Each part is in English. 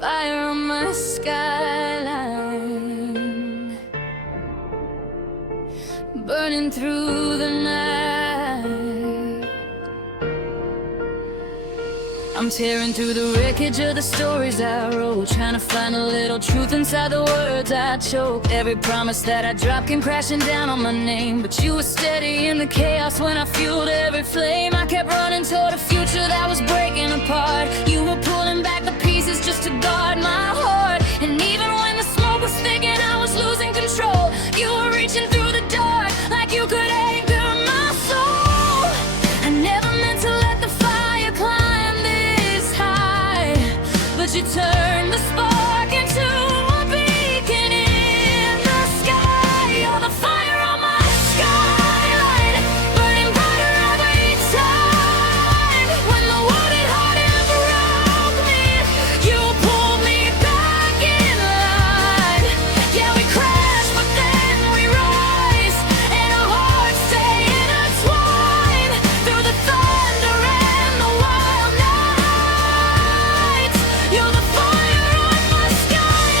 fire on my skyline, burning through the night. I'm tearing through the wreckage of the stories I wrote, trying to find a little truth inside the words I choke. Every promise that I dropped came crashing down on my name, but you were steady in the chaos when I fueled every flame. I kept running toward a future that was breaking apart. You were pulling back the pieces just to guard my heart. And even when the smoke was thick and I was losing control, you were reaching through the dark like you could anchor my soul. I never meant to let the fire climb this high, but you turned the spark into a beacon in the sky. You're the fire on my skyline, burning brighter every time. When the world hit hard and broke me, you pulled me back in line. Yeah, we crashed, but then we rise, and our hearts stay intertwined through the thunder and the wild nights. You're the fire on my skyline.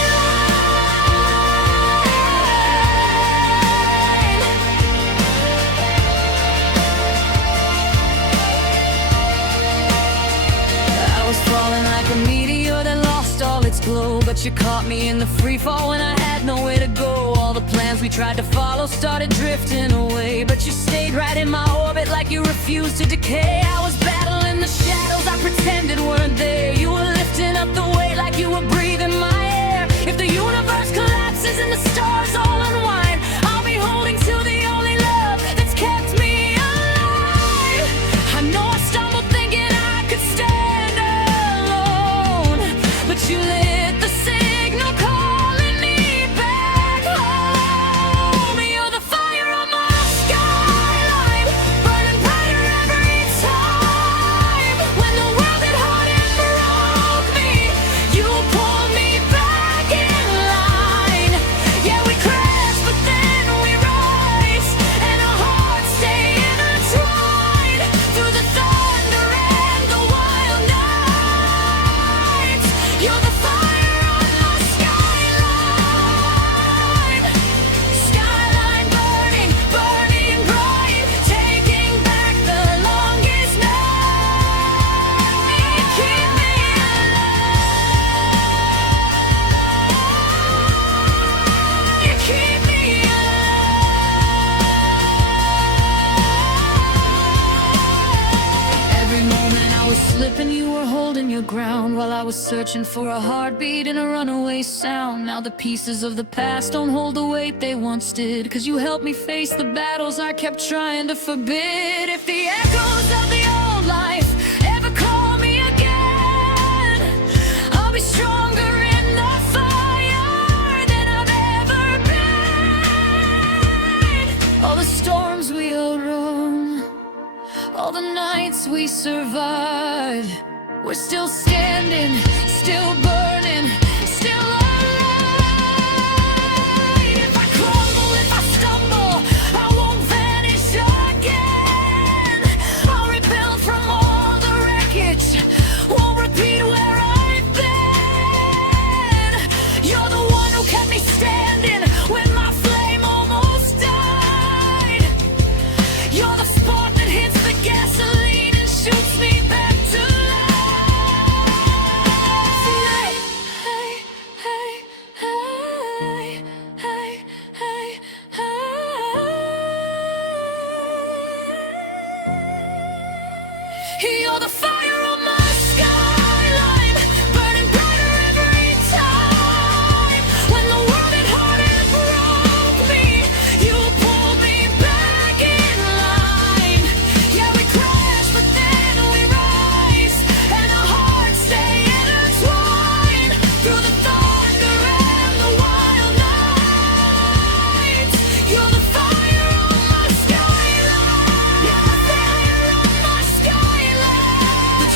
I was falling like a meteor that lost all its glow, but you caught me in the free fall when I had nowhere to go. All the plans we tried to follow started drifting away, but you stayed right in my orbit like you refused to decay. I was battling the shadows I pretended weren't there. You were lifting up the weight like you were breathing my air. If the universe collapses and the stars all unwind, I'll be holding to the only love that's kept me alive. I know I stumbled thinking I could stand alone, but you lit the signal calling me back home. You're the fire on my skyline, burning brighter every time. When the world hit hard and broke me, you pulled me back in line. Yeah, we crashed, but then we rise, and our hearts stay intertwined through the thunder and the wild nights. You're the fire on my skyline, skyline burning, burning bright, taking back the longest night. Keep me alive. You keep me alive. Every moment I was slipping, you were holding your ground, while I was searching for a heartbeat and a runaway sound. Now the pieces of the past don't hold the weight they once did, 'cause you helped me face the battles I kept trying to forbid. If the echoes of the old life ever call me again, I'll be stronger in the fire than I've ever been. All the storms we outrun, all the nights we survived, we're still standing, still burning, still alive. If I crumble, if I stumble, I won't vanish again. I'll rebuild from all the wreckage, won't repeat where I've been. You're the one who kept me standing when my flame almost died. You're the spark that hits the gasoline and shoots me back to life. Hey, hey, hey, hey, hey, hey. You're the fire on my skyline, burning brighter every time. When the world hit hard and broke me, you pulled me back in line. Yeah, we crashed, but then we rise, and our hearts stay intertwined through the thunder and the wild nights. You're the fire on my skyline. You're the fire on my skyline. The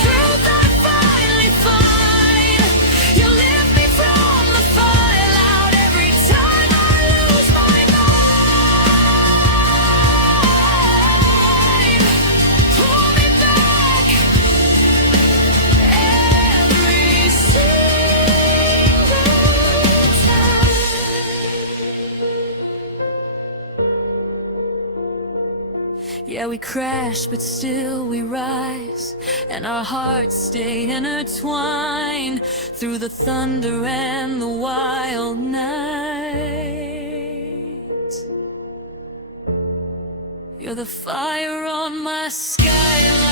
Yeah, we crash, but still we rise, and our hearts stay intertwined through the thunder and the wild nights. You're the fire on my skyline.